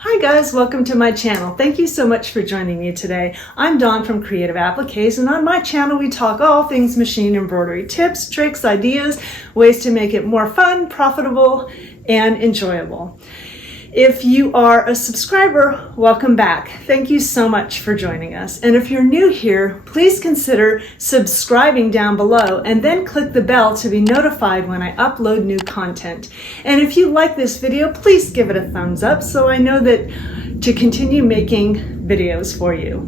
Hi guys, welcome to my channel. Thank you so much for joining me today. I'm Dawn from Creative Appliques, and on my channel we talk all things machine embroidery, tips, tricks, ideas, ways to make it more fun, profitable, and enjoyable. If you are a subscriber, welcome back. Thank you so much for joining us. And if you're new here, please consider subscribing down below and then click the bell to be notified when I upload new content. And if you like this video, please give it a thumbs up so I know that to continue making videos for you.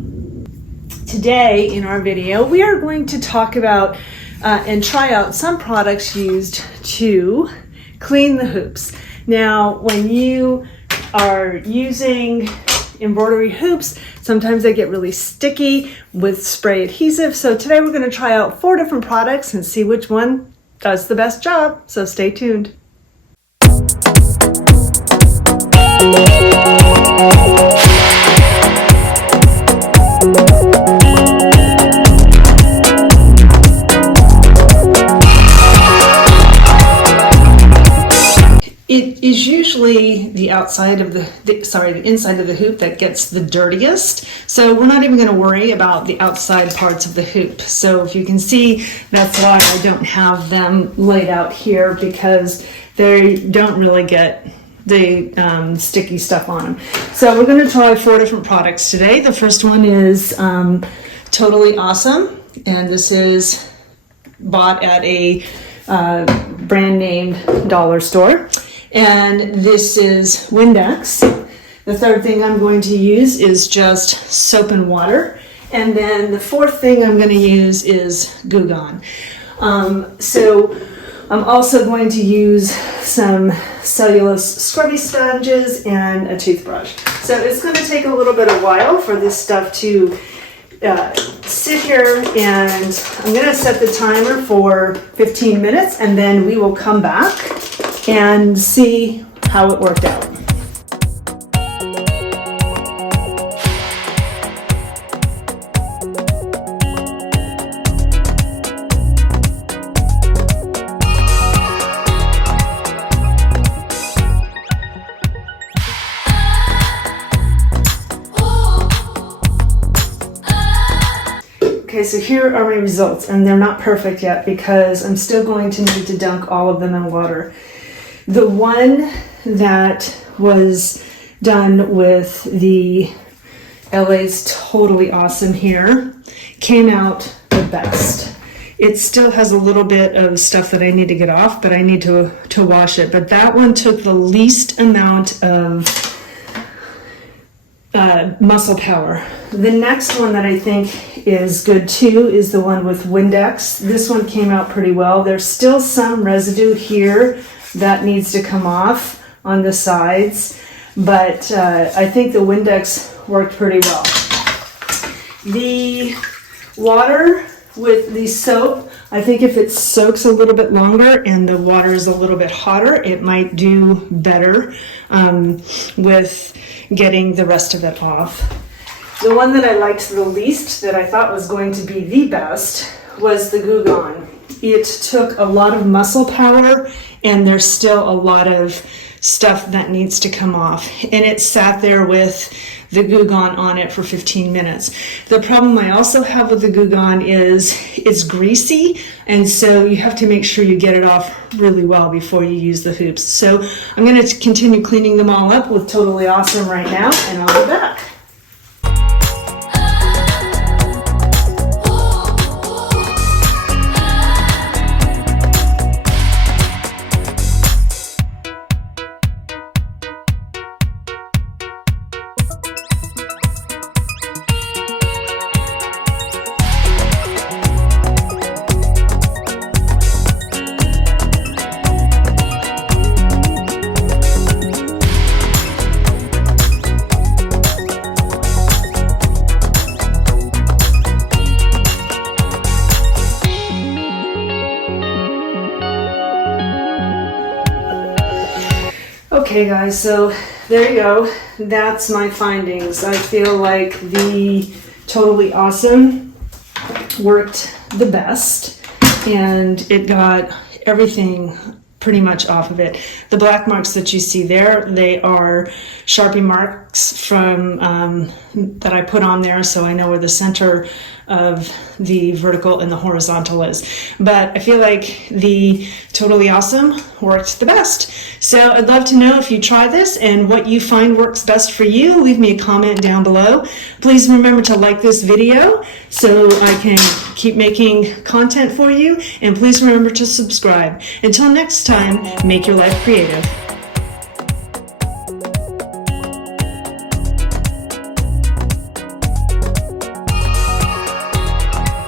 Today in our video, we are going to talk about and try out some products used to clean the hoops. Now, when you are using embroidery hoops, sometimes they get really sticky with spray adhesive. So today we're going to try out 4 different products and see which one does the best job. So stay tuned. It is usually the outside of the inside of the hoop that gets the dirtiest. So we're not even going to worry about the outside parts of the hoop. So if you can see, that's why I don't have them laid out here, because they don't really get the sticky stuff on them. So we're going to try 4 different products today. The first one is Totally Awesome, and this is bought at a brand name dollar store. And this is Windex. The third thing I'm going to use is just soap and water. And then the 4th thing I'm going to use is Goo Gone. So I'm also going to use some cellulose scrubby sponges and a toothbrush. So it's going to take a little bit of while for this stuff to sit here, and I'm going to set the timer for 15 minutes, and then we will come back and see how it worked out. Okay, so here are my results, and they're not perfect yet because I'm still going to need to dunk all of them in water. The one that was done with the LA's Totally Awesome here came out the best. It still has a little bit of stuff that I need to get off, but I need to wash it. But that one took the least amount of muscle power. The next one that I think is good too is the one with Windex. This one came out pretty well. There's still some residue here that needs to come off on the sides, but I think the Windex worked pretty well. The water with the soap, I think if it soaks a little bit longer and the water is a little bit hotter, it might do better with getting the rest of it off. The one that I liked the least, that I thought was going to be the best, was the Goo Gone. It took a lot of muscle power, and there's still a lot of stuff that needs to come off. And it sat there with the Goo Gone on it for 15 minutes. The problem I also have with the Goo Gone is it's greasy, and so you have to make sure you get it off really well before you use the hoops. So I'm going to continue cleaning them all up with Totally Awesome right now, and I'll be back. Okay guys, so there you go. That's my findings. I feel like the Totally Awesome worked the best, and it got everything pretty much off of it. The black marks that you see there, they are Sharpie marks from that I put on there so I know where the center of the vertical and the horizontal is. But I feel like the Totally Awesome worked the best. So I'd love to know if you try this and what you find works best for you. Leave me a comment down below. Please remember to like this video so I can keep making content for you. And please remember to subscribe. Until next time, make your life creative.